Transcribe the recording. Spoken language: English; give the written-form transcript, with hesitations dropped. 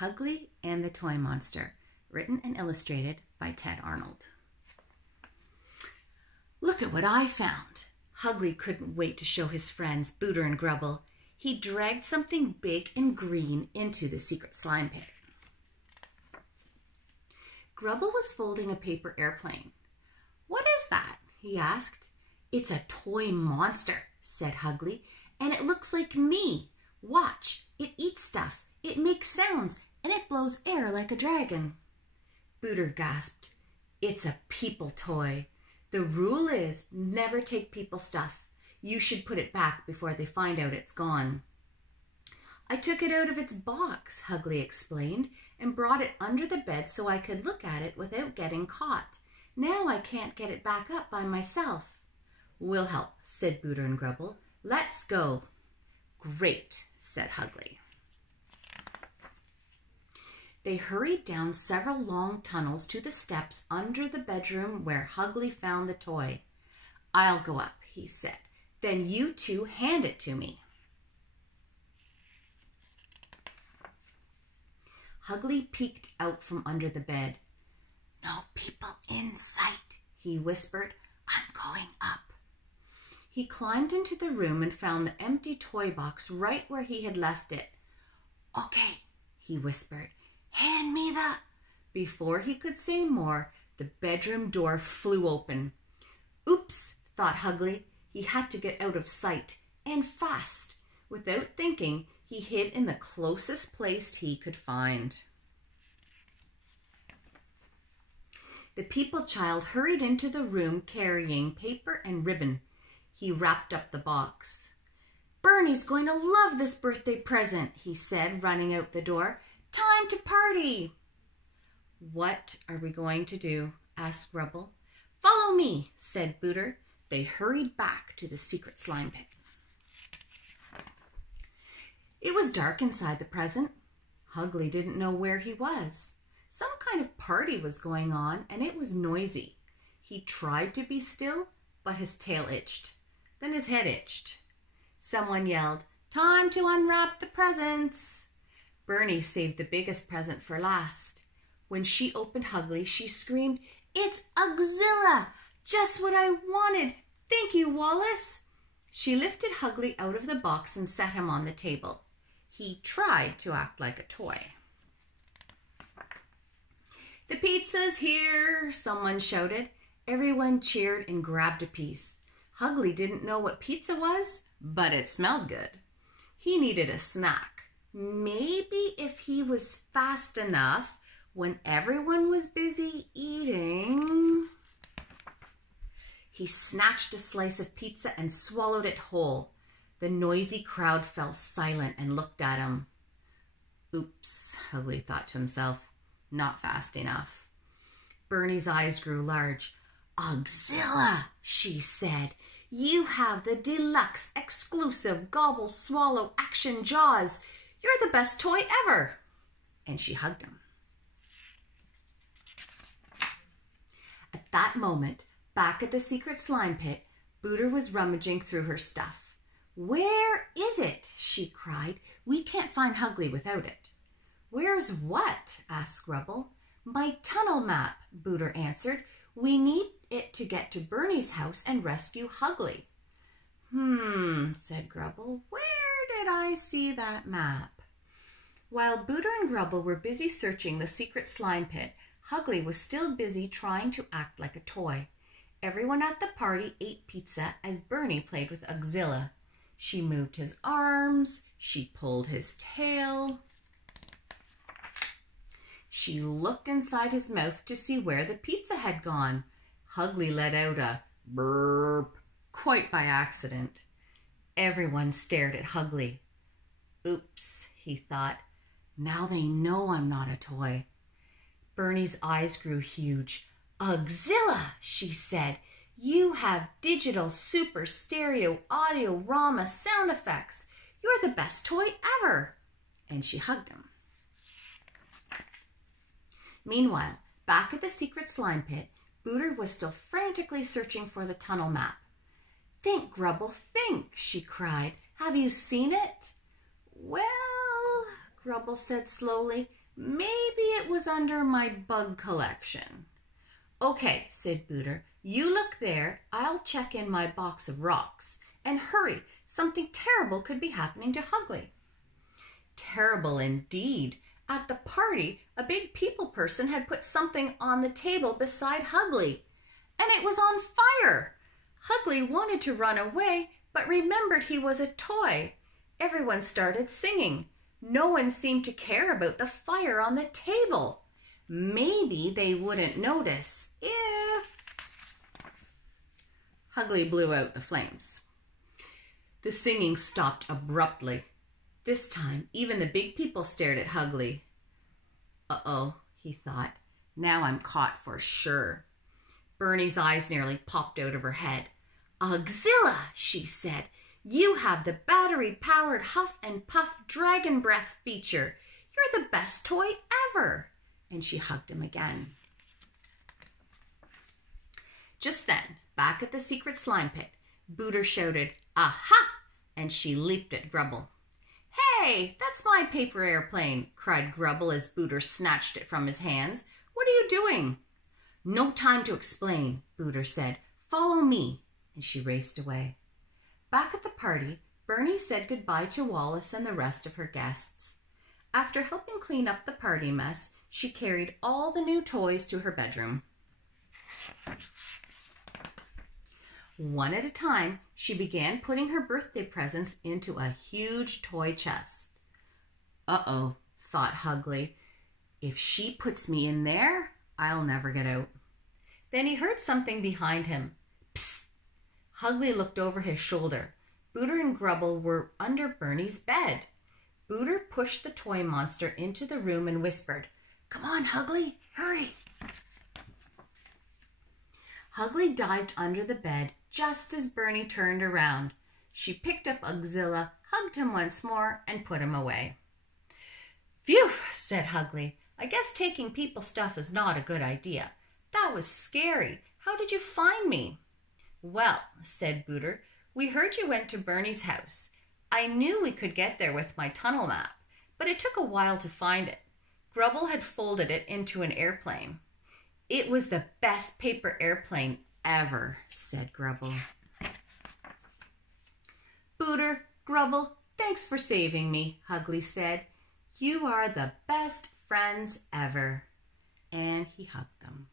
Hugly and the Toy Monster, written and illustrated by Ted Arnold. Look at what I found. Hugly couldn't wait to show his friends, Booter and Grubble. He dragged something big and green into the secret slime pit. Grubble was folding a paper airplane. What is that? He asked. It's a toy monster, said Hugly, and it looks like me. Watch, it eats stuff, it makes sounds, and it blows air like a dragon. Booter gasped. It's a people toy. The rule is never take people's stuff. You should put it back before they find out it's gone. I took it out of its box, Hugly explained, and brought it under the bed so I could look at it without getting caught. Now I can't get it back up by myself. We'll help, said Booter and Grubble. Let's go. Great, said Hugly. They hurried down several long tunnels to the steps under the bedroom where Hugly found the toy. I'll go up, he said. Then you two hand it to me. Hugly peeked out from under the bed. No people in sight, he whispered. I'm going up. He climbed into the room and found the empty toy box right where he had left it. Okay, he whispered. Hand me the... Before he could say more, the bedroom door flew open. Oops, thought Hugly. He had to get out of sight, and fast. Without thinking, he hid in the closest place he could find. The people child hurried into the room carrying paper and ribbon. He wrapped up the box. Bernie's going to love this birthday present, he said, running out the door. Time to party. What are we going to do? Asked Grubble. Follow me, said Booter. They hurried back to the secret slime pit. It was dark inside the present. Hugly didn't know where he was. Some kind of party was going on, and it was noisy. He tried to be still, but his tail itched. Then his head itched. Someone yelled, Time to unwrap the presents. Bernie saved the biggest present for last. When she opened Hugly, she screamed, It's Ugzilla! Just what I wanted! Thank you, Wallace! She lifted Hugly out of the box and set him on the table. He tried to act like a toy. The pizza's here, someone shouted. Everyone cheered and grabbed a piece. Hugly didn't know what pizza was, but it smelled good. He needed a snack. Maybe if he was fast enough when everyone was busy eating. He snatched a slice of pizza and swallowed it whole. The noisy crowd fell silent and looked at him. Oops, Hugly thought to himself. Not fast enough. Bernie's eyes grew large. Ugzilla, she said. You have the deluxe, exclusive, gobble, swallow, action jaws. You're the best toy ever. And she hugged him. At that moment, back at the secret slime pit, Booter was rummaging through her stuff. Where is it? She cried. We can't find Hugly without it. Where's what? Asked Grubble. My tunnel map, Booter answered. We need it to get to Bernie's house and rescue Hugly. Said Grubble. Where did I see that map? While Booter and Grubble were busy searching the secret slime pit, Hugly was still busy trying to act like a toy. Everyone at the party ate pizza as Bernie played with Ugzilla. She moved his arms. She pulled his tail. She looked inside his mouth to see where the pizza had gone. Hugly let out a burp, quite by accident. Everyone stared at Hugly. Oops, he thought. Now they know I'm not a toy. Bernie's eyes grew huge. Ugzilla, she said. You have digital super stereo audio-rama sound effects. You're the best toy ever. And she hugged him. Meanwhile, back at the secret slime pit, Booter was still frantically searching for the tunnel map. Think, Grubble, think, she cried. Have you seen it? Well, Grubble said slowly, Maybe it was under my bug collection. Okay, said Booter. You look there. I'll check in my box of rocks. And hurry, something terrible could be happening to Hugly. Terrible indeed. At the party, a big people person had put something on the table beside Hugly, and it was on fire. Hugly wanted to run away, but remembered he was a toy. Everyone started singing. No one seemed to care about the fire on the table. Maybe they wouldn't notice if... Hugly blew out the flames. The singing stopped abruptly. This time, even the big people stared at Hugly. Uh-oh, he thought. Now I'm caught for sure. Bernie's eyes nearly popped out of her head. Ugzilla, she said, you have the battery-powered Huff and Puff Dragon Breath feature. You're the best toy ever. And she hugged him again. Just then, back at the secret slime pit, Booter shouted, Aha! And she leaped at Grubble. Hey, that's my paper airplane, cried Grubble as Booter snatched it from his hands. What are you doing? No time to explain, Booter said. Follow me. And she raced away. Back at the party, Bernie said goodbye to Wallace and the rest of her guests. After helping clean up the party mess, she carried all the new toys to her bedroom. One at a time, she began putting her birthday presents into a huge toy chest. Uh-oh, thought Hugly. If she puts me in there, I'll never get out. Then he heard something behind him. Psst! Hugly looked over his shoulder. Booter and Grubble were under Bernie's bed. Booter pushed the toy monster into the room and whispered, Come on, Hugly, hurry! Hugly dived under the bed just as Bernie turned around. She picked up Ugzilla, hugged him once more, and put him away. Phew, said Hugly. I guess taking people's stuff is not a good idea. That was scary. How did you find me? Well, said Booter, we heard you went to Bernie's house. I knew we could get there with my tunnel map, but it took a while to find it. Grubble had folded it into an airplane. It was the best paper airplane ever, said Grubble. Booter, Grubble, thanks for saving me, Hugly said. You are the best friends ever. And he hugged them.